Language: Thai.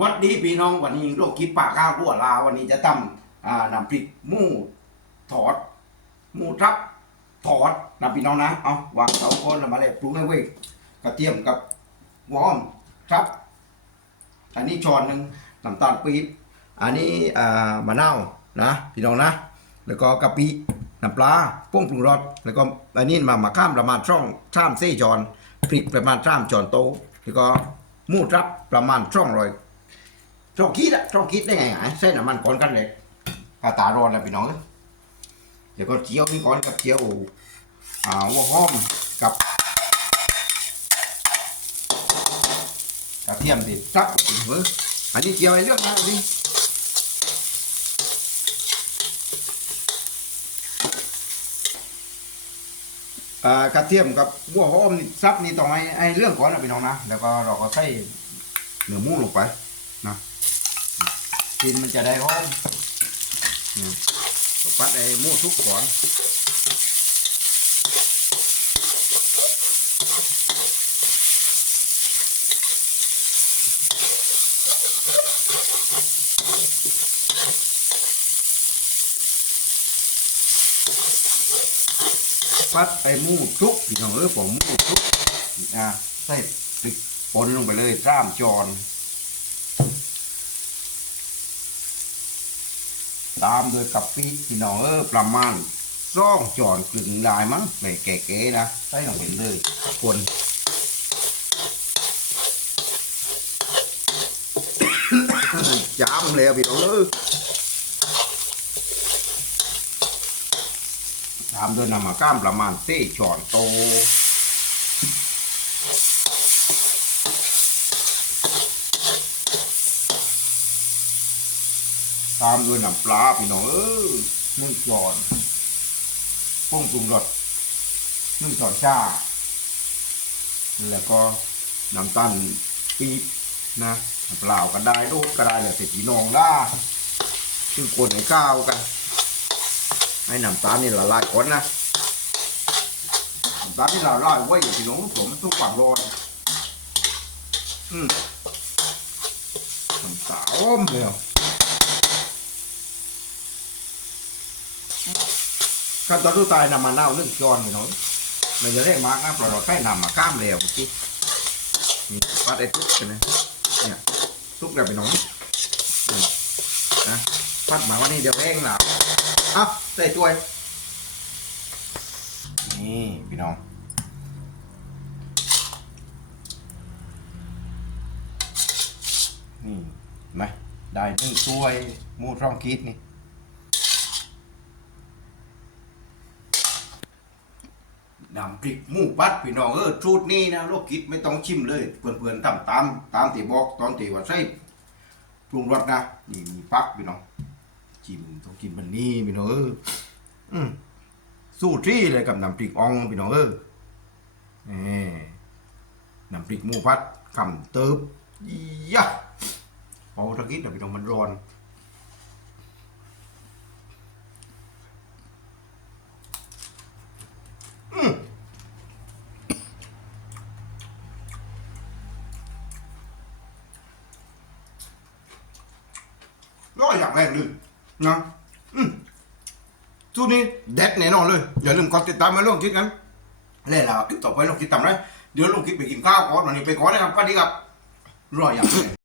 วัดดีพี่น้องวันนี้โลกคิดป่ากข้าวกัวลาวันนี้จะทำน้ำพริกหมูถอดหมูทับถอดนะพี่น้องนะเอาวางเสาก้นล้วมาเลยปรุงเลยเว้ยกระเทียมกับวอมครับ อันนี้ช้อนหนึ่งน้ำตาลปี๊บอันนี้มะนาวนะพี่น้องนะ แล้วก็กะปิน้ำปลาโป้งปรุงรสแล้วก็อันนี้มามาข้ามประมาณช่องช่ามเส้จอนพริกประมาณช่ามจอนโตแล้วก็หมูทับประมาณช่องรอย ช่องคิดอะช่องคิดได้ไงไงเส้นน้ำมันก่อนกันเลยกาตาร้อนแล้วพี่น้องเอ้ยเดี๋ยวก็เจียวนี่ก่อนกับเจียวอ่าหัวหอมกับกระเทียมดิสักเว้ยอันนี้เจียวไอ้เรื่องนะดิอ่ากระเทียมกับหัวหอมนี่ซับนี่ต้องให้ให้เรื่องก่อนนะพี่น้องนะ แล้วก็เราก็ใส่เนื้อหมูลงไปนะ กินมันจะได้หอมเนี่ยปัดไอ้หมูทุกก่อนปัดไอ้มูทุกพี่น้องเออผมมูทุกอะใส่พริกปนลงไปเลยร่ามจอน ตามด้วยกะปิพี่น้องเออประมาณซ่องจอนกลึงลายมั้งไม่แก่ๆนะใส่ลงไปเลยคนจามแล้วพี่น้องเออตามด้วยน้ำมะก้ามประมาณเส้จอนโต ตามด้วยน้ำปลาพี่น้องเออนึ่งช้อนพุงปรุงรสนึ่งช้อนชาแล้วก็น้ำตาลปี๊บนะน้ำเปล่าก็ได้โดดก็ได้เลยแต่พี่น้องล่าซึ่งคนให้ข้าวกันให้น้ำตาลนี่ละลายก่อนนะน้ำตาลที่ละลายไว้อย่าพี่น้องผมมันต้องความร้อนอืมน้ำตาลอ้อมเลยอะ ขั้นตอนทุกตายนำมาเน่านึ่งจอนไปหน่อยมันจะได้มากนะเพราะเราแค่นำมาก้ามแล้วเมื่อกี้นี่ปัดไอ้ทุกกันนะเนี่ยทุกแล้วไปหน่อยนะปัดมาวันนี้เดี๋ยวแห้งหนาวเอ้าใส่ถ้วยนี่พี่น้องนี่เห็นไหมได้หนึ่งถ้วยมูช่องคิดนี่ น้ำพริกหมูปัดพี่น้องเออสูตรนี้นะโลกิดไม่ต้องชิมเลยเพื่อนๆทำตามตามที่บอกตอนที่ว่าใส่ปรุงรสนะนี่มีปักพี่น้องชิมต้องกินมันนี้พี่น้องเออสู้ที่เลยกับน้ำพริกอ่องพี่น้องเออนี่น้ำพริกหมูพัดคำเติบยะพอตะกี้เดี๋ยวพี่น้องมันร้อน ก็อยอย่างแรกเลยนะอืมทุกนี้เด็ดแน่นอนเลย อย่าลืมกดติดตามมาลงคลิปกันแล้วเราคลิปต่อไปลงคลิปต่ำไรเดี๋ยวลงคลิปไปกินข้าวก่อนวันนี้ไปก่อนนะครับสวัสดีครับรอยอย่างแร